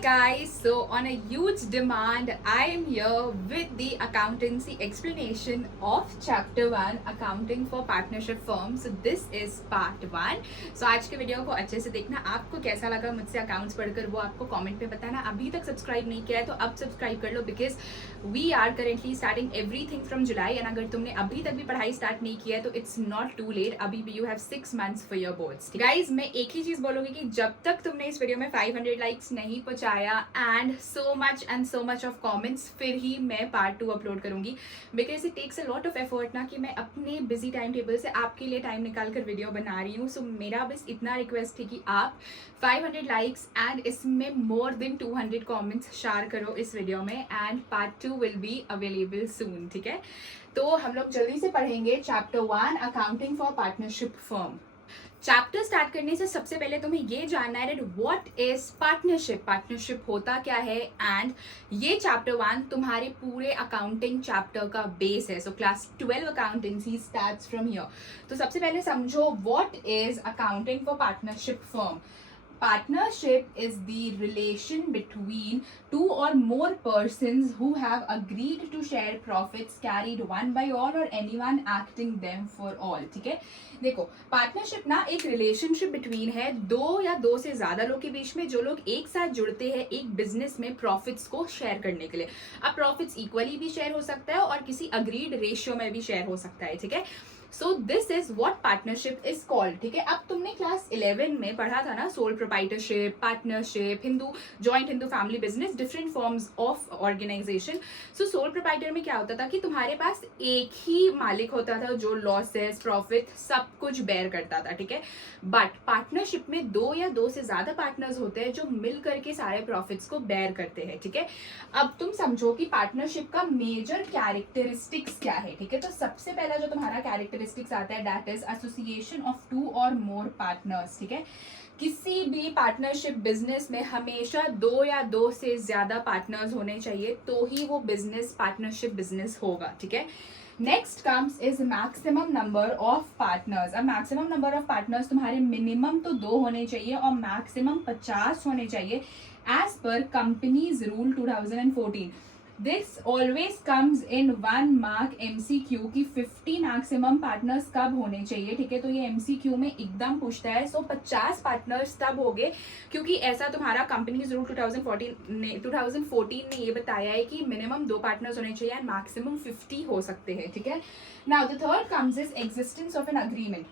guys, so on a huge demand, I am here with the accountancy explanation of chapter 1 accounting for partnership firms. So this is part 1. So आज के video को अच्छे से देखना, आपको कैसा लगा मुझसे अकाउंट्स पढ़कर वो आपको कमेंट में बताना. अभी तक सब्सक्राइब नहीं किया है तो अब सब्सक्राइब कर लो because we are currently starting everything from July and अगर तुमने अभी तक भी पढ़ाई स्टार्ट नहीं किया है तो इट्स नॉट टू लेट. अभी भी you have 6 months for your boards. Guys मैं एक ही चीज बोलूंगी कि जब तक तुमने इस वीडियो में 500 लाइक्स नहीं पहुंचाया and so much of comments, फिर ही मैं पार्ट 2 अपलोड करूंगी because it takes a lot of effort ना कि मैं अपने बिजी टाइम टेबल से आपके लिए टाइम निकाल कर वीडियो बना रही हूँ. सो मेरा बस इतना रिक्वेस्ट है कि आप 500 लाइक्स एंड इसमें मोर देन 200 कमेंट्स शेयर करो इस वीडियो में and part 2 will be available सून. ठीक है, तो हम लोग जल्दी से पढ़ेंगे chapter 1 accounting for partnership firm. Chapter start करने से सबसे पहले तुम्हें ये जानना है व्हाट इज पार्टनरशिप. पार्टनरशिप होता क्या है एंड ये चैप्टर 1 तुम्हारे पूरे अकाउंटिंग चैप्टर का बेस है. So class 12 accountancy starts from here. तो सबसे पहले समझो what is accounting for partnership firm. Partnership is the relation between two or more persons who have agreed to share profits carried one by all or anyone acting them for all. ठीक है, देखो partnership ना एक relationship between है दो या दो से ज्यादा लोग के बीच में जो लोग एक साथ जुड़ते हैं एक बिजनेस में प्रॉफिट्स को शेयर करने के लिए. अब प्रॉफिट्स इक्वली भी शेयर हो सकता है और किसी अग्रीड रेशियो में भी शेयर हो सकता है. ठीक है, so this is what partnership is called. ठीक है, अब तुमने क्लास 11 में पढ़ा था ना sole proprietorship, partnership, joint Hindu family business, different forms of organisation. So sole proprietor में क्या होता था कि तुम्हारे पास एक ही मालिक होता था जो लॉसेस प्रॉफिट सब कुछ बेयर करता था. ठीक है, बट पार्टनरशिप में दो या दो से ज्यादा पार्टनर्स होते हैं जो मिल करके सारे प्रॉफिट्स को बेयर करते हैं. ठीक है, अब तुम समझो कि पार्टनरशिप का मेजर कैरेक्टरिस्टिक्स क्या है. ठीक है, तो सबसे पहला जो तुम्हारा कैरेक्टरिस्टिक्स आता है दैट इज एसोसिएशन ऑफ 2 और मोर पार्टनर्स. ठीक है, किसी भी पार्टनरशिप बिजनेस में हमेशा 2 या 2 से ज्यादा पार्टनर्स होने चाहिए तो ही वो बिजनेस पार्टनरशिप बिजनेस होगा. ठीक है, next comes is maximum number of partners. अब मैक्सिमम नंबर ऑफ पार्टनर्स तुम्हारे मिनिमम तो 2 होने चाहिए और मैक्सिमम 50 होने चाहिए एज पर companies rule 2014. This always comes in 1 mark MCQ की 50 मैक्सिमम पार्टनर्स कब होने चाहिए. ठीक है, तो ये MCQ में एकदम पूछता है. सो 50 पार्टनर्स तब हो गए क्योंकि ऐसा तुम्हारा कंपनीज रूल 2014 ने ये बताया है कि मिनिमम 2 पार्टनर्स होने चाहिए एंड मैक्सिमम 50 हो सकते हैं. ठीक है, now the third comes is existence of an agreement.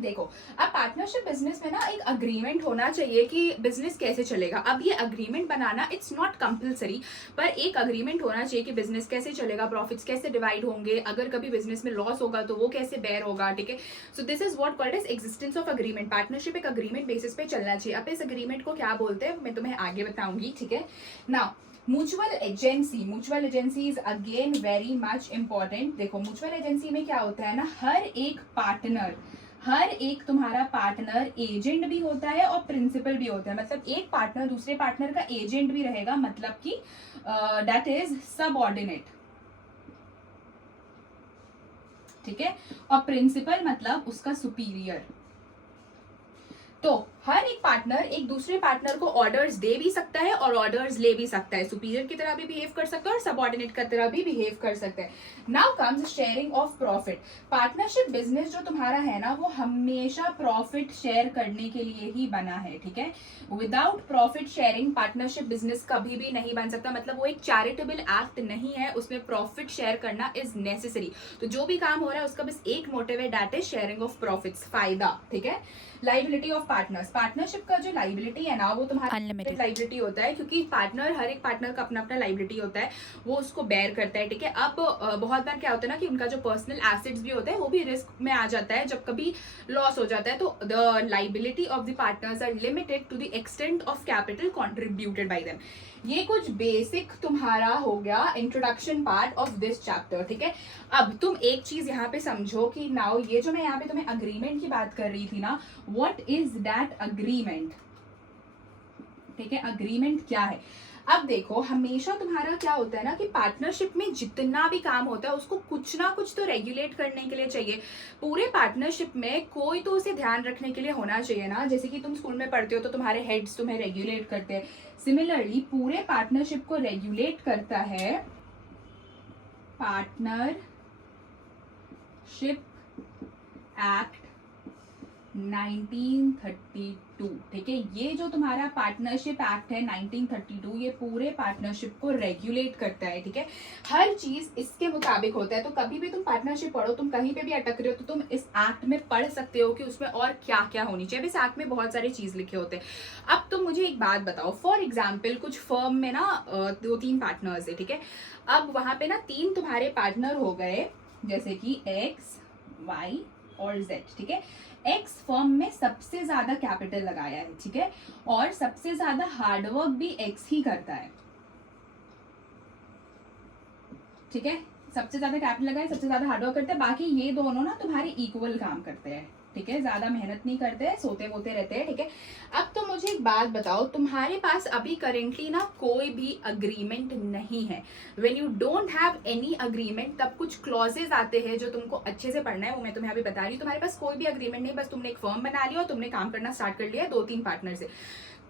देखो अब पार्टनरशिप बिजनेस में ना एक अग्रीमेंट होना चाहिए कि बिजनेस कैसे चलेगा. अब ये agreement banana it's not compulsory पर एक अग्रीमेंट होना चाहिए कि बिजनेस कैसे चलेगा, प्रॉफिट्स कैसे डिवाइड होंगे, अगर कभी बिजनेस में लॉस होगा तो वो कैसे बेयर होगा. ठीक है, so this is what called as existence of agreement. Partnership एक अग्रीमेंट बेसिस पे चलना चाहिए. अब इस अग्रीमेंट को क्या बोलते हैं मैं तुम्हें आगे बताऊंगी. ठीक है, now mutual agency is again very much important. देखो म्यूचुअल एजेंसी में क्या होता है ना, हर एक तुम्हारा पार्टनर एजेंट भी होता है और प्रिंसिपल भी होता है. मतलब एक पार्टनर दूसरे पार्टनर का एजेंट भी रहेगा, मतलब कि दैट इज सबऑर्डिनेट. ठीक है, और प्रिंसिपल मतलब उसका सुपीरियर. तो हर एक पार्टनर एक दूसरे पार्टनर को ऑर्डर्स दे भी सकता है और ऑर्डर्स ले भी सकता है. सुपीरियर की तरह भी बिहेव कर सकता है और सबऑर्डिनेट की तरह भी बिहेव कर सकता है. Now comes sharing of profit. Partnership business जो तुम्हारा है ना वो हमेशा प्रॉफिट शेयर करने के लिए ही बना है. ठीक है, without profit sharing partnership business कभी भी नहीं बन सकता. मतलब वो एक चैरिटेबल एक्ट नहीं है, उसमें प्रॉफिट शेयर करना इज नेसेसरी. तो जो भी काम हो रहा है उसका बस एक मोटिव है that is sharing of profits, फायदा. ठीक है, लाइबिलिटी ऑफ पार्टनर्स. पार्टनरशिप का जो लाइबिलिटी है ना वो तुम्हारा अनलिमिटेड लाइबिलिटी होता है क्योंकि हर एक पार्टनर का अपना अपना लाइबिलिटी होता है, वो उसको बेयर करता है. ठीक है, अब बहुत बार क्या होता है ना कि उनका जो पर्सनल एसेट्स भी होता है वो भी रिस्क में आ जाता है जब कभी लॉस हो जाता है. तो the liability of the partners are limited to the extent of capital contributed by them. ये कुछ बेसिक तुम्हारा हो गया introduction part of this chapter. ठीक है, अब तुम एक चीज यहाँ पे समझो कि नाउ ये जो मैं यहाँ पे तुम्हें अग्रीमेंट की बात कर रही थी ना, व्हाट इज दैट अग्रीमेंट. ठीक है, अग्रीमेंट क्या है। अब देखो, हमेशा तुम्हारा क्या होता है ना कि पार्टनरशिप में जितना भी काम होता है उसको कुछ ना कुछ तो रेगुलेट करने के लिए चाहिए। पूरे पार्टनरशिप में कोई तो उसे ध्यान रखने के लिए होना चाहिए ना। जैसे कि तुम स्कूल में पढ़ते हो तो तुम्हारे हेड्स तुम्हें रेगुलेट करते हैं, सिमिलरली पूरे पार्टनरशिप को रेगुलेट करता है पार्टनरशिप एक्ट 1932। ठीक है, ये जो तुम्हारा पार्टनरशिप एक्ट है 1932, ये पूरे पार्टनरशिप को रेगुलेट करता है। ठीक है, हर चीज इसके मुताबिक होता है। तो कभी भी तुम पार्टनरशिप पढ़ो, तुम कहीं पे भी अटक रहे हो तो तुम इस एक्ट में पढ़ सकते हो कि उसमें और क्या क्या होनी चाहिए। इस एक्ट में बहुत सारी चीज लिखे होते हैं। अब तुम मुझे एक बात बताओ, फॉर एग्जाम्पल कुछ फर्म में ना 2-3 पार्टनर्स है। ठीक है, अब वहां पे ना 3 तुम्हारे पार्टनर हो गए, जैसे कि एक्स, वाई और जेड। ठीक है, एक्स फर्म में सबसे ज्यादा कैपिटल लगाया है। ठीक है, और सबसे ज्यादा हार्डवर्क भी एक्स ही करता है। ठीक है, सबसे ज्यादा कैपिटल लगाया, सबसे ज्यादा हार्डवर्क करते हैं। बाकी ये दोनों ना तुम्हारे इक्वल काम करते हैं। ठीक है, ज्यादा मेहनत नहीं करते, सोते वोते रहते हैं। ठीक है, अब तो मुझे एक बात बताओ, तुम्हारे पास अभी करेंटली ना कोई भी अग्रीमेंट नहीं है। When you don't have any agreement, तब कुछ क्लॉजेज आते हैं जो तुमको अच्छे से पढ़ना है, वो मैं तुम्हें अभी बता रही हूँ। तुम्हारे पास कोई भी अग्रीमेंट नहीं, बस तुमने एक फर्म बना लिया और तुमने काम करना स्टार्ट कर लिया 2-3 पार्टनर से।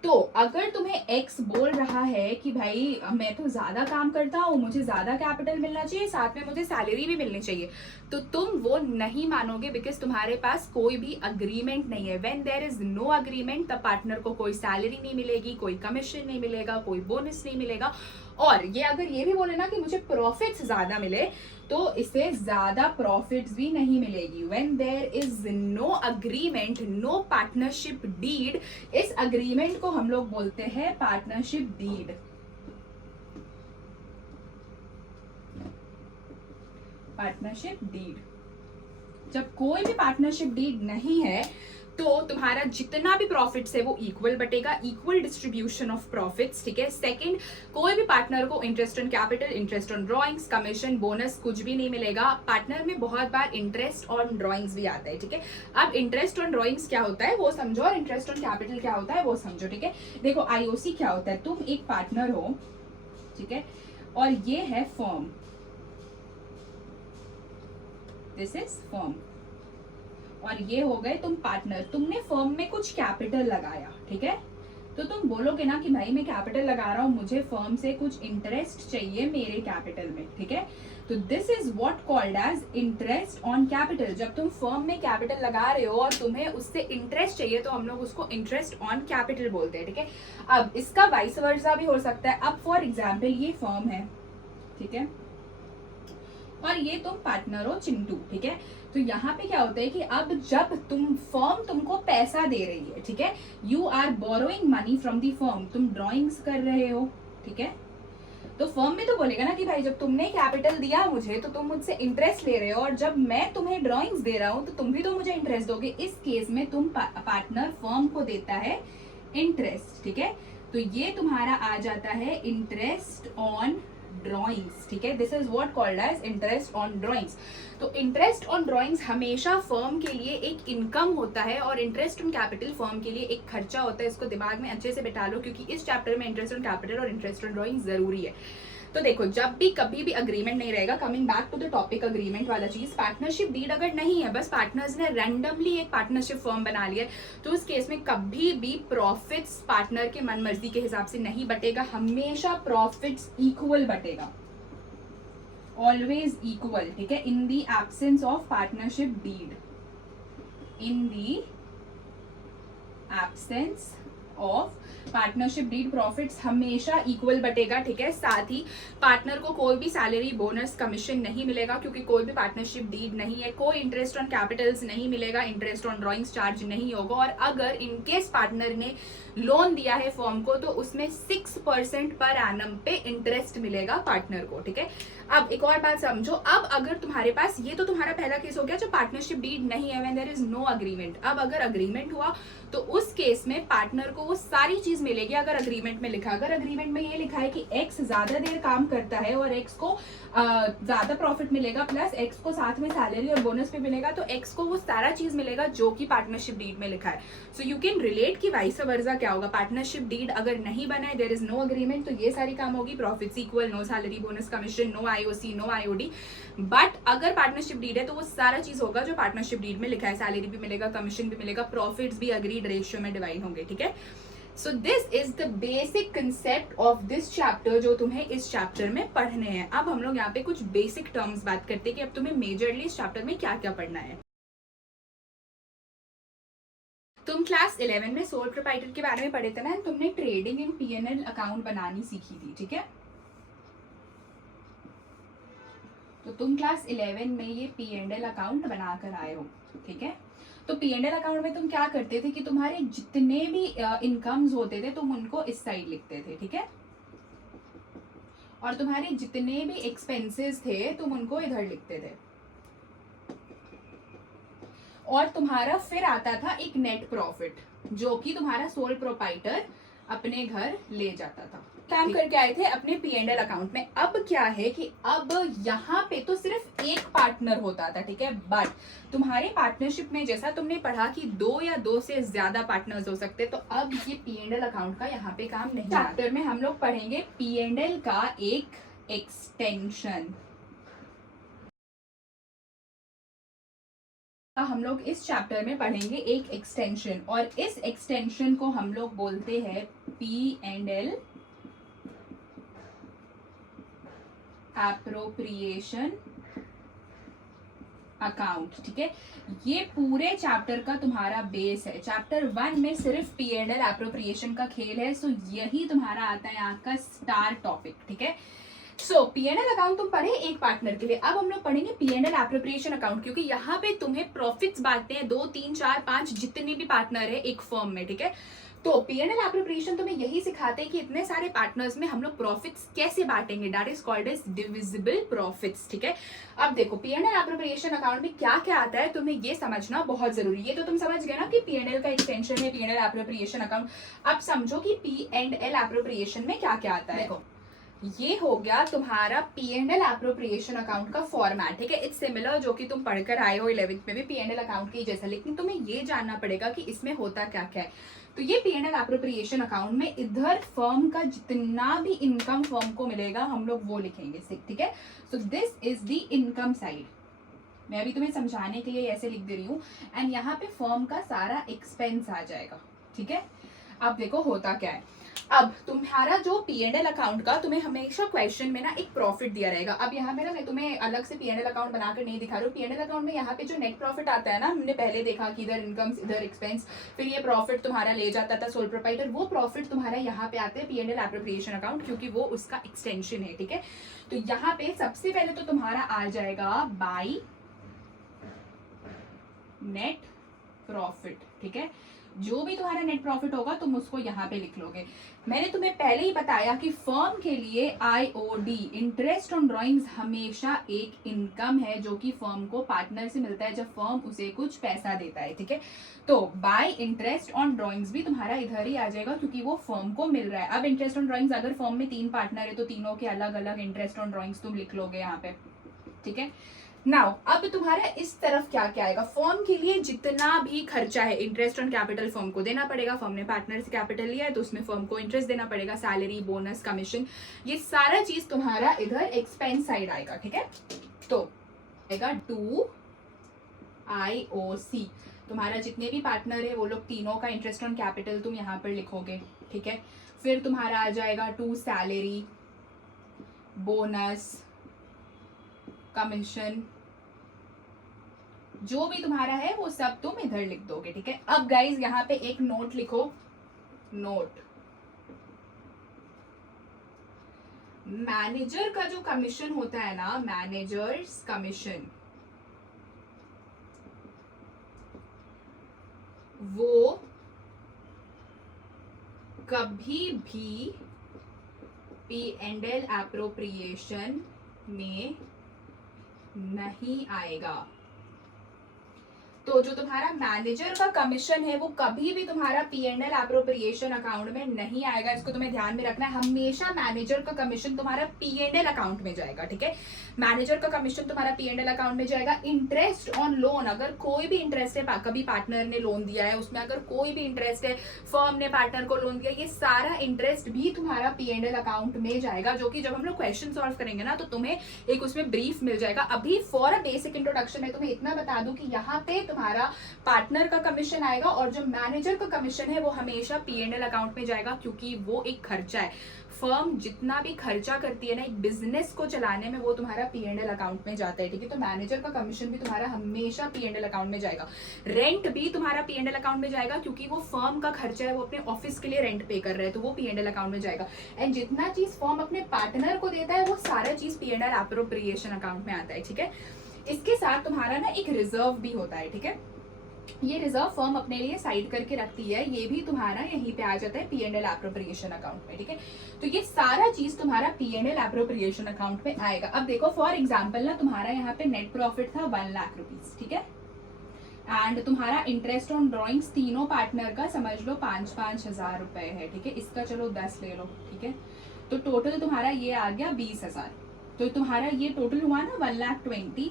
तो अगर तुम्हें एक्स बोल रहा है कि भाई मैं तो ज्यादा काम करता हूँ, मुझे ज्यादा कैपिटल मिलना चाहिए, साथ में मुझे सैलरी भी मिलनी चाहिए, तो तुम वो नहीं मानोगे, बिकॉज तुम्हारे पास कोई भी अग्रीमेंट नहीं है। When there is no agreement, तब पार्टनर को कोई सैलरी नहीं मिलेगी, कोई कमीशन नहीं मिलेगा, कोई बोनस नहीं मिलेगा। और ये अगर ये भी बोले ना कि मुझे प्रॉफिट्स ज्यादा मिले, तो इसे ज्यादा प्रॉफिट्स भी नहीं मिलेगी। When there is no agreement, no partnership deed, इस अग्रीमेंट को हम लोग बोलते हैं पार्टनरशिप डीड। पार्टनरशिप डीड, जब कोई भी पार्टनरशिप डीड नहीं है तो तुम्हारा जितना भी प्रॉफिट्स है वो इक्वल बटेगा, इक्वल डिस्ट्रीब्यूशन ऑफ प्रॉफिट्स। ठीक है, सेकंड, कोई भी पार्टनर को interest on capital, interest on drawings, commission, bonus कुछ भी नहीं मिलेगा। पार्टनर में बहुत बार इंटरेस्ट ऑन ड्रॉइंग्स भी आता है। ठीक है, अब इंटरेस्ट ऑन ड्रॉइंग्स क्या होता है वो समझो, और इंटरेस्ट ऑन कैपिटल क्या होता है वो समझो। ठीक है, देखो आईओसी क्या होता है, तुम एक पार्टनर हो, ठीक है, और ये है फर्म, दिस इज फर्म, और ये हो गए तुम पार्टनर। तुमने फर्म में कुछ कैपिटल लगाया, ठीक है, तो तुम बोलोगे ना कि भाई मैं कैपिटल लगा रहा हूं, मुझे फर्म से कुछ इंटरेस्ट चाहिए मेरे कैपिटल में। ठीक है, तो this is what called as interest on capital. जब तुम फर्म में कैपिटल लगा रहे हो और तुम्हें उससे इंटरेस्ट चाहिए, तो हम लोग उसको इंटरेस्ट ऑन कैपिटल बोलते हैं। ठीक है, अब इसका वाइस वर्सा भी हो सकता है। अब फॉर एग्जाम्पल ये फर्म है, ठीक है, और ये तुम पार्टनर हो चिंटू। ठीक है, तो यहाँ पे क्या होता है कि अब जब फर्म तुमको पैसा दे रही है, ठीक है, you are borrowing money from the firm, तुम ड्रॉइंग्स कर रहे हो, ठीक है, तो फर्म में तो बोलेगा ना कि भाई जब तुमने कैपिटल दिया मुझे तो तुम मुझसे इंटरेस्ट ले रहे हो, और जब मैं तुम्हें ड्रॉइंग्स दे रहा हूँ तो तुम भी तो मुझे इंटरेस्ट दोगे। इस केस में तुम पार्टनर फर्म को देता है इंटरेस्ट। ठीक है, तो ये तुम्हारा आ जाता है इंटरेस्ट ऑन ड्रॉइंग्स। ठीक है, this is what called as interest on drawings. तो इंटरेस्ट ऑन ड्रॉइंग्स हमेशा फर्म के लिए एक इनकम होता है, और इंटरेस्ट ऑन कैपिटल फर्म के लिए एक खर्चा होता है। इसको दिमाग में अच्छे से बिठा लो, क्योंकि इस चैप्टर में इंटरेस्ट ऑन कैपिटल और इंटरेस्ट ऑन ड्रॉइंग जरूरी है। तो देखो, जब भी कभी भी अग्रीमेंट नहीं रहेगा, coming back to the topic agreement वाला चीज, पार्टनरशिप डीड अगर नहीं है, बस पार्टनर्स ने रैंडमली एक पार्टनरशिप फर्म बना लिया, तो उस केस में कभी भी प्रॉफिट्स पार्टनर के मन मर्जी के हिसाब से नहीं बटेगा, हमेशा प्रॉफिट्स इक्वल बटेगा, ऑलवेज इक्वल। ठीक है, in the absence of partnership deed, in the absence of partnership deed profits हमेशा इक्वल बटेगा। ठीक है, साथ ही पार्टनर को कोई भी सैलरी, बोनस, कमीशन नहीं मिलेगा, क्योंकि कोई भी पार्टनरशिप डीड नहीं है। कोई इंटरेस्ट ऑन कैपिटल्स नहीं मिलेगा, इंटरेस्ट ऑन ड्रॉइंग्स चार्ज नहीं होगा, और अगर इनकेस पार्टनर ने लोन दिया है फर्म को, तो उसमें 6% पर एनम पे इंटरेस्ट मिलेगा पार्टनर को। ठीक है, अब एक और बात समझो, अब अगर तुम्हारे पास, ये तो तुम्हारा पहला केस हो गया जो पार्टनरशिप डीड नहीं है, when there is no agreement. अब अगर अग्रीमेंट हुआ तो उस केस में पार्टनर को वो सारी चीज मिलेगी अगर अग्रीमेंट में लिखा। अगर अग्रीमेंट में ये लिखा है कि एक्स ज्यादा देर काम करता है और एक्स को ज्यादा प्रॉफिट मिलेगा प्लस एक्स को साथ में सैलरी और बोनस भी मिलेगा, तो एक्स को वो सारा चीज मिलेगा जो कि पार्टनरशिप डीड में लिखा है। सो यू कैन रिलेट कि वाइस वर्सा क्या होगा। पार्टनरशिप डीड अगर नहीं बना है, देयर इज नो अग्रीमेंट, तो ये सारी काम होगी, profits equal, no salary, bonus, commission, no IOC, no IOD. But अगर पार्टनरशिप डीड है तो वो सारा चीज होगा जो पार्टनरशिप डीड में लिखा है, सैलरी भी मिलेगा, कमीशन भी मिलेगा, प्रॉफिट्स भी अग्रीड रेशियो में डिवाइड होंगे, ठीक है। So this is the basic concept of this chapter जो तुम्हें इस चैप्टर में पढ़ने हैं। अब हम लोग यहाँ पे कुछ बेसिक टर्म्स बात करते हैं कि अब तुम्हें मेजरली इस चैप्टर में क्या क्या पढ़ना है। तुम क्लास 11 में सोल प्रोप्राइटर के बारे में पढ़े थे ना, तुमने ट्रेडिंग एंड पीएनएल अकाउंट बनानी सीखी थी, ठीक है। तो तुम क्लास 11 में ये पीएनएल अकाउंट बनाकर आए हो, ठीक है। तो पीएनएल अकाउंट में तुम क्या करते थे कि तुम्हारे जितने भी इनकम्स होते थे तुम उनको इस साइड लिखते थे, ठीक है, और तुम्हारे जितने भी एक्सपेंसेस थे तुम उनको इधर लिखते थे, और तुम्हारा फिर आता था एक नेट प्रॉफिट जो कि तुम्हारा सोल प्रोप्राइटर अपने घर ले जाता था। काम करके आए थे अपने पीएनएल अकाउंट में। अब क्या है कि अब यहाँ पे तो सिर्फ एक पार्टनर होता था, ठीक है, बट तुम्हारे पार्टनरशिप में जैसा तुमने पढ़ा कि 2 या 2 से ज्यादा पार्टनर्स हो सकते, तो अब ये पीएनएल अकाउंट का यहाँ पे काम नहीं। चैप्टर में हम लोग पढ़ेंगे पीएनएल का एक एक्सटेंशन। हम लोग इस चैप्टर में पढ़ेंगे एक एक्सटेंशन, और इस एक्सटेंशन को हम लोग बोलते हैं पीएनएल एप्रोप्रिएशन अकाउंट, ठीक है। ये पूरे चैप्टर का तुम्हारा बेस है। चैप्टर 1 में सिर्फ पीएनएल एप्रोप्रिएशन का खेल है, सो यही तुम्हारा आता है यहाँ का स्टार टॉपिक, ठीक है। सो पीएनएल अकाउंट तुम पढ़े एक पार्टनर के लिए। अब हम लोग पढ़ेंगे पीएनएल एप्रोप्रिएशन अकाउंट, क्योंकि यहाँ पे तुम्हें प्रॉफिट्स बांटते हैं 2, 3, 4, 5 जितने भी पार्टनर है एक फर्म में, ठीक है। तो पीएनएल एप्रोप्रिएशन तुम्हें यही सिखाते हैं कि इतने सारे पार्टनर्स में हम लोग प्रॉफिट्स कैसे बांटेंगे, that is called as divisible profits, ठीक है। अब देखो पीएनएल एप्रोप्रिएशन अकाउंट में क्या क्या आता है तुम्हें ये समझना बहुत जरूरी है। तो तुम समझ गए ना कि पीएनएल का एक्सटेंशन है पीएनएल एप्रोप्रिएशन अकाउंट। अब समझो कि पीएनएल एप्रोप्रिएशन में क्या क्या आता है। देखो ये हो गया तुम्हारा पीएनएल एप्रोप्रिएशन अकाउंट का फॉर्मेट, ठीक है। इट्स सिमिलर जो कि तुम पढ़कर आए हो 11th में भी पीएनएल अकाउंट के जैसा, लेकिन तुम्हें ये जानना पड़ेगा कि इसमें होता क्या क्या है। तो ये पीएनएल एप्रोप्रिएशन अकाउंट में इधर फर्म का जितना भी इनकम फर्म को मिलेगा हम लोग वो लिखेंगे, ठीक है। So this is the income side. मैं अभी तुम्हें समझाने के लिए ऐसे लिख दे रही हूँ, एंड यहाँ पे फर्म का सारा एक्सपेंस आ जाएगा, ठीक है। अब देखो होता क्या है। अब तुम्हारा जो पीएनएल अकाउंट का तुम्हें हमेशा क्वेश्चन में ना एक प्रॉफिट दिया रहेगा। अब यहाँ पे ना मैं तुम्हें अलग से पीएनएल अकाउंट बनाकर नहीं दिखा रही हूँ। पीएनएल अकाउंट में यहाँ पे जो नेट प्रॉफिट आता है ना, हमने पहले देखा कि इधर इनकम इधर एक्सपेंस, फिर ये प्रॉफिट तुम्हारा ले जाता था सोल प्रोप्राइटर, वो प्रॉफिट तुम्हारा यहाँ पे आते हैं पीएनएल एप्रोप्रिएशन अकाउंट, क्योंकि वो उसका एक्सटेंशन है, ठीक है। तो यहाँ पे सबसे पहले तो तुम्हारा आ जाएगा बाई नेट प्रॉफिट, ठीक है। जो भी तुम्हारा नेट प्रॉफिट होगा तुम उसको यहाँ पे लिख लोगे। मैंने तुम्हें पहले ही बताया कि फर्म के लिए आईओडी इंटरेस्ट ऑन ड्रॉइंग्स हमेशा एक इनकम है जो कि फर्म को पार्टनर से मिलता है जब फर्म उसे कुछ पैसा देता है, ठीक है। तो बाय इंटरेस्ट ऑन ड्रॉइंग्स भी तुम्हारा इधर ही आ जाएगा क्योंकि वो फर्म को मिल रहा है। अब इंटरेस्ट ऑन ड्रॉइंग्स अगर फर्म में 3 पार्टनर है तो तीनों के अलग अलग इंटरेस्ट ऑन ड्रॉइंग्स तुम लिख लोगे यहाँ पे, ठीक है। नाउ अब तुम्हारा इस तरफ क्या क्या आएगा। फर्म के लिए जितना भी खर्चा है इंटरेस्ट ऑन कैपिटल फर्म को देना पड़ेगा। फर्म ने पार्टनर से कैपिटल लिया है तो उसमें फर्म को इंटरेस्ट देना पड़ेगा, सैलरी, बोनस, कमीशन, ये सारा चीज तुम्हारा इधर एक्सपेंस साइड आएगा, ठीक है। तो आएगा टू आईओसी, तुम्हारा जितने भी पार्टनर है वो लोग तीनों का इंटरेस्ट ऑन कैपिटल तुम यहाँ पर लिखोगे, ठीक है। फिर तुम्हारा आ जाएगा टू सैलरी, बोनस, कमीशन, जो भी तुम्हारा है वो सब तुम इधर लिख दोगे, ठीक है। अब गाइज यहाँ पे एक नोट लिखो, नोट मैनेजर का जो कमीशन होता है ना, मैनेजर्स कमीशन, वो कभी भी पीएनएल एप्रोप्रिएशन में नहीं आएगा। तो जो तुम्हारा मैनेजर का कमीशन है वो कभी भी तुम्हारा P&L एप्रोप्रिएशन अकाउंट में नहीं आएगा, इसको तुम्हें ध्यान में रखना है। हमेशा मैनेजर का कमीशन तुम्हारा P&L अकाउंट में जाएगा, ठीक है। मैनेजर का कमीशन तुम्हारा P&L अकाउंट में जाएगा। इंटरेस्ट ऑन लोन, अगर कोई भी इंटरेस्ट है, कभी पार्टनर ने लोन दिया है उसमें अगर कोई भी इंटरेस्ट है, फर्म ने पार्टनर को लोन दिया, ये सारा इंटरेस्ट भी तुम्हारा P&L अकाउंट में जाएगा, जो कि जब हम लोग क्वेश्चन सॉल्व करेंगे ना तो तुम्हें एक उसमें ब्रीफ मिल जाएगा। अभी फॉर अ बेसिक इंट्रोडक्शन में तुम्हें इतना बता दूं कि यहाँ पे तुम्हारा पार्टनर का कमीशन आएगा और जो मैनेजर का कमीशन है वो हमेशा P&L अकाउंट में जाएगा, क्योंकि वो एक खर्चा है। फर्म जितना भी खर्चा करती है ना एक बिजनेस को चलाने में, वो तुम्हारा P&L अकाउंट में जाता है, ठीक है। तो मैनेजर का कमीशन भी तुम्हारा हमेशा P&L अकाउंट में जाएगा। रेंट भी तुम्हारा P&L अकाउंट में जाएगा, क्योंकि वो फर्म का खर्चा है, वो अपने ऑफिस के लिए रेंट पे कर रहे हैं, तो वो P&L अकाउंट में जाएगा। एंड जितना चीज फर्म अपने पार्टनर को देता है वो सारा चीज P&L एप्रोप्रिएशन अकाउंट में आता है, ठीक है। इसके साथ तुम्हारा ना एक रिजर्व भी होता है, ठीक है। ये रिजर्व फर्म अपने लिए साइड करके रखती है, ये भी तुम्हारा यहीं पे आ जाता है P&L एप्रोप्रिएशन अकाउंट में, ठीक है। तो ये सारा चीज तुम्हारा P&L एप्रोप्रिएशन अकाउंट में आएगा। अब देखो फॉर एग्जांपल ना तुम्हारा यहाँ पे नेट प्रॉफिट था 1 लाख रुपीज, ठीक है। एंड तुम्हारा इंटरेस्ट ऑन ड्रॉइंग्स तीनों पार्टनर का समझ लो 5-5 हजार रुपए है, ठीक है। इसका चलो 10 ले लो, ठीक है। तो टोटल तुम्हारा ये आ गया 20,000। तो तुम्हारा ये टोटल हुआ ना 1,20,000।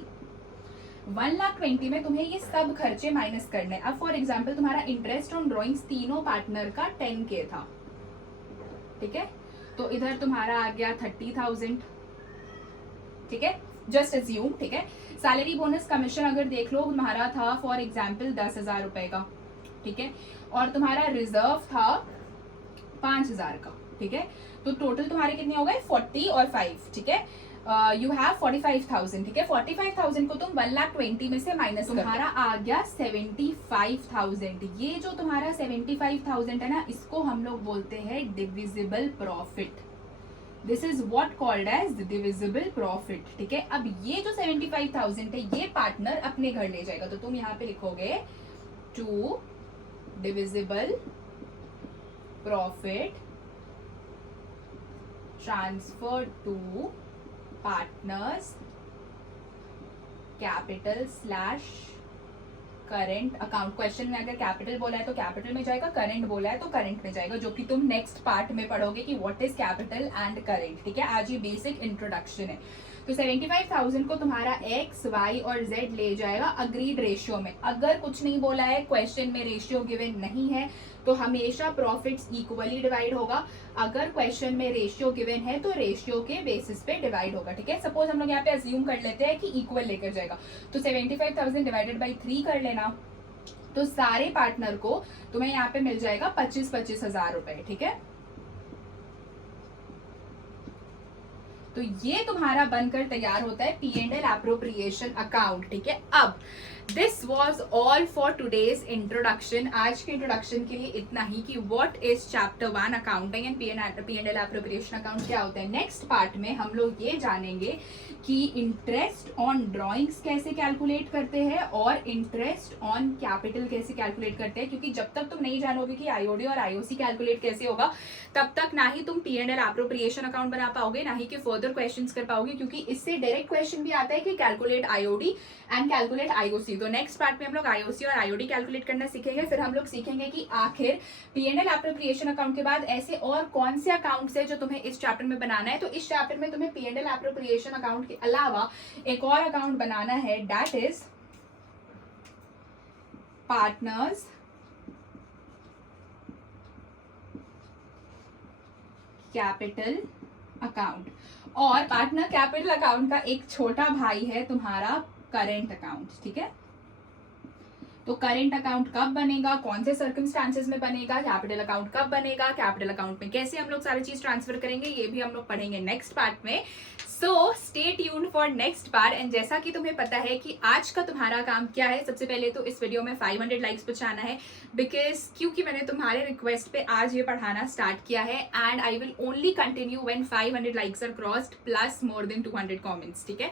1,20,000 में तुम्हें ये सब खर्चे माइनस करने। अब फॉर एग्जाम्पल तुम्हारा इंटरेस्ट ऑन ड्रॉइंग्स तीनों पार्टनर का 10K था, ठीक है। तो इधर तुम्हारा आ गया 30,000, ठीक है, जस्ट अज्यूम, ठीक है। सैलरी बोनस कमीशन अगर देख लो तुम्हारा था फॉर एग्जाम्पल 10,000 रुपए का, ठीक है। और तुम्हारा रिजर्व था 5,000 का, ठीक है। तो टोटल तुम्हारे कितने हो गए 40 और 5, ठीक है। यू हैव 45,000, ठीक है। 45,000 को तुम 1,20,000 में से माइनस, तुम्हारा आ गया 75,000। ये जो तुम्हारा 75,000 है ना, इसको हम लोग बोलते हैं divisible profit. This is what called as divisible profit, ठीक है। अब ये जो 75,000 है ये पार्टनर अपने घर ले जाएगा, तो तुम यहाँ पे लिखोगे to divisible profit transfer to partners capital slash current account. Question में अगर कैपिटल बोला है तो कैपिटल में जाएगा, करंट बोला है तो करंट में जाएगा, जो कि तुम नेक्स्ट पार्ट में पढ़ोगे कि what is capital and current, ठीक है। आज ये बेसिक इंट्रोडक्शन है। तो 75,000 को तुम्हारा X, Y और Z ले जाएगा अग्रीड रेशियो में। अगर कुछ नहीं बोला है क्वेश्चन में, रेशियो गिवन नहीं है, तो हमेशा प्रॉफिट्स इक्वली डिवाइड होगा। अगर क्वेश्चन में रेशियो गिवन है तो रेशियो के बेसिस पे डिवाइड होगा, ठीक है। सपोज हम लोग यहाँ पे अज्यूम कर लेते हैं कि इक्वल लेकर जाएगा, तो 75,000 डिवाइडेड बाई 3 कर लेना, तो सारे पार्टनर को तुम्हें यहाँ पे मिल जाएगा 25-25 हजार रुपए, ठीक है। तो ये तुम्हारा बनकर तैयार होता है P&L एप्रोप्रिएशन अकाउंट, ठीक है। अब this was all for today's introduction. आज के इंट्रोडक्शन के लिए इतना ही कि what is chapter 1 accounting and P&L appropriation account क्या होता है। नेक्स्ट पार्ट में हम लोग ये जानेंगे कि इंटरेस्ट ऑन ड्रॉइंग्स कैसे कैलकुलेट करते हैं और इंटरेस्ट ऑन कैपिटल कैसे कैलकुलेट करते हैं, क्योंकि जब तक तुम नहीं जानोगे कि आईओडी और आईओसी कैलकुलेट कैसे होगा, तब तक ना ही तुम P&L एप्रोप्रिएशन अकाउंट बना पाओगे, ना ही कि फर्दर क्वेश्चंस कर पाओगे, क्योंकि इससे डायरेक्ट क्वेश्चन भी आता है कि calculate IOD and calculate IOC. तो नेक्स्ट पार्ट में हम लोग आईओसी और आईओडी कैलकुलेट करना सीखेंगे। फिर हम लोग सीखेंगे कि आखिर P&L एप्रोप्रिएशन अकाउंट के बाद ऐसे और कौन से अकाउंट्स है जो तुम्हें इस चैप्टर में बनाना है। तो इस चैप्टर में तुम्हें P&L एप्रोप्रिएशन अकाउंट के अलावा एक और अकाउंट बनाना है, that is partners capital account. और पार्टनर कैपिटल अकाउंट का एक छोटा भाई है तुम्हारा करेंट अकाउंट, ठीक है। तो करेंट अकाउंट कब बनेगा, कौन से सर्कमस्टांसेस में बनेगा, कैपिटल अकाउंट कब बनेगा, कैपिटल अकाउंट में कैसे हम लोग सारी चीज ट्रांसफर करेंगे, ये भी हम लोग पढ़ेंगे नेक्स्ट पार्ट में। So stay tuned for next part. And जैसा कि तुम्हें पता है कि आज का तुम्हारा काम क्या है, सबसे पहले तो इस वीडियो में 500 लाइक्स पहुंचाना है, बिकॉज क्योंकि मैंने तुम्हारे रिक्वेस्ट पे आज ये पढ़ाना स्टार्ट किया है and I will only continue when 500 likes are crossed plus more than 200 comments, ठीक है।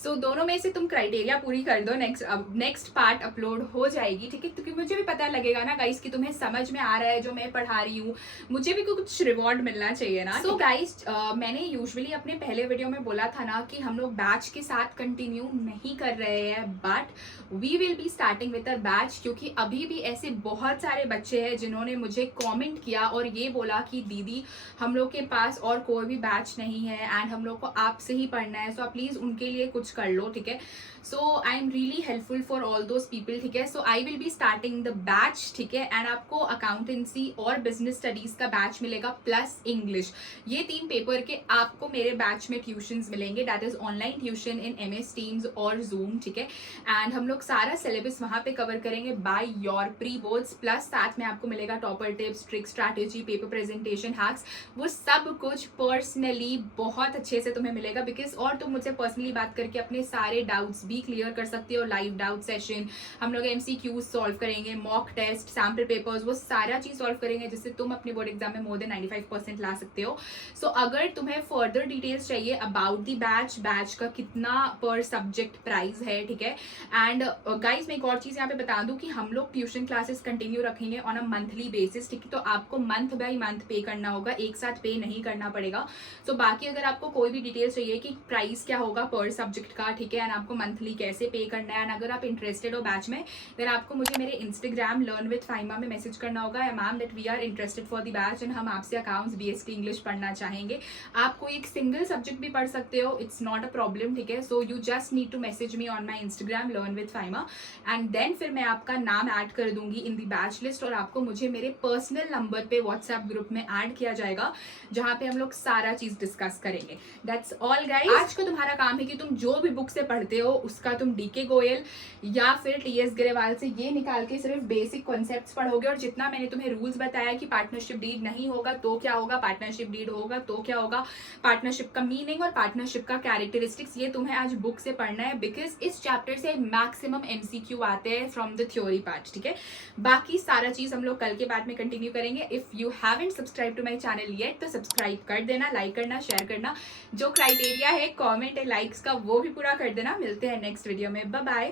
सो दोनों में से तुम क्राइटेरिया पूरी कर दो, नेक्स्ट पार्ट अपलोड हो जाएगी, ठीक है, क्योंकि मुझे भी पता लगेगा ना गाइस कि तुम्हें समझ में आ रहा है जो मैं पढ़ा रही हूँ, मुझे भी कुछ रिवॉर्ड मिलना चाहिए ना। सो गाइस मैंने यूजुअली अपने पहले वीडियो में बोला था ना कि हम लोग बैच के साथ कंटिन्यू नहीं कर रहे हैं, but we will be starting with a batch, क्योंकि अभी भी ऐसे बहुत सारे बच्चे हैं जिन्होंने मुझे कमेंट किया और ये बोला कि दीदी हम लोग के पास और कोई भी बैच नहीं है एंड हम लोग को आपसे ही पढ़ना है, सो आप प्लीज़ उनके लिए कुछ कर लो, ठीक है। So I am really helpful for all those people, ठीक है। So I will be starting the batch, ठीक है, एंड आपको अकाउंटेंसी और बिजनेस स्टडीज का बैच मिलेगा प्लस इंग्लिश, ये 3 पेपर के आपको मेरे बैच में ट्यूशंस मिलेंगे, that is online tuition in MS teams और जूम, ठीक है। एंड हम लोग सारा सिलेबस वहाँ पे कवर करेंगे by your pre boards, plus साथ में आपको मिलेगा topper tips, trick, strategy, paper presentation hacks, वो सब कुछ पर्सनली बहुत अच्छे से तुम्हें मिलेगा, बिकॉज और तुम मुझसे पर्सनली बात करके अपने सारे डाउट्स भी क्लियर कर सकते हो। लाइव डाउट सेशन, हम लोग MCQs सॉल्व करेंगे, मॉक टेस्ट, सैम्पल पेपर्स, वो सारा चीज सॉल्व करेंगे जिससे तुम अपने बोर्ड एग्जाम में मोर देन 95% ला सकते हो। सो अगर तुम्हें फर्दर डिटेल्स चाहिए अबाउट दी बैच का कितना पर सब्जेक्ट प्राइस है, ठीक है। एंड गाइज मैं एक और चीज यहाँ पे बता दूं कि हम लोग ट्यूशन क्लासेस कंटिन्यू रखेंगे ऑन अ मंथली बेसिस, ठीक है, तो आपको मंथ बाय मंथ पे करना होगा, एक साथ पे नहीं करना पड़ेगा। सो बाकी अगर आपको कोई भी डिटेल्स चाहिए कि प्राइस क्या होगा पर सब्जेक्ट का, ठीक है, एंड आपको मंथली कैसे पे करना है, एंड अगर आप इंटरेस्टेड हो बैच में, देन आपको मुझे मेरे इंस्टाग्राम लर्न विद फाइमा में मैसेज करना होगा, ma'am that we are interested for the batch and हम आपसे अकाउंट्स BST इंग्लिश पढ़ना चाहेंगे। आप कोई एक सिंगल सब्जेक्ट भी पढ़ सकते हो, इट्स नॉट अ प्रॉब्लम, ठीक है। So you just need to message me on my Instagram learn with Faima and then फिर मैं आपका नाम ऐड कर दूंगी इन दी बैच लिस्ट और आपको मुझे मेरे पर्सनल नंबर पे व्हाट्सएप ग्रुप में ऐड किया जाएगा, जहाँ पे हम लोग सारा चीज डिस्कस करेंगे। That's all guys. आज का तुम्हारा काम है कि तुम जो भी बुक से पढ़ते हो उसका तुम DK गोयल या फिर TS गिरेवाल से ये निकाल के सिर्फ बेसिक कॉन्सेप्ट्स पढ़ोगे, और जितना मैंने तुम्हें रूल्स बताया कि पार्टनरशिप डीड नहीं होगा तो क्या होगा, पार्टनरशिप डीड होगा तो क्या होगा, पार्टनरशिप का मीनिंग और पार्टनरशिप का कैरेक्टरिस्टिक्स, ये तुम्हें आज बुक से पढ़ना है, बिकॉज इस चैप्टर से मैक्सिमम MCQ आते हैं फ्रॉम द थ्योरी पार्ट, ठीक है। बाकी सारा चीज हम लोग कल के बाद में कंटिन्यू करेंगे। If you haven't subscribe to my channel yet तो सब्सक्राइब कर देना, लाइक करना, शेयर करना, जो क्राइटेरिया है कमेंट एंड लाइक्स का वो भी पूरा कर देना। मिलते हैं नेक्स्ट वीडियो में, बाय बाय।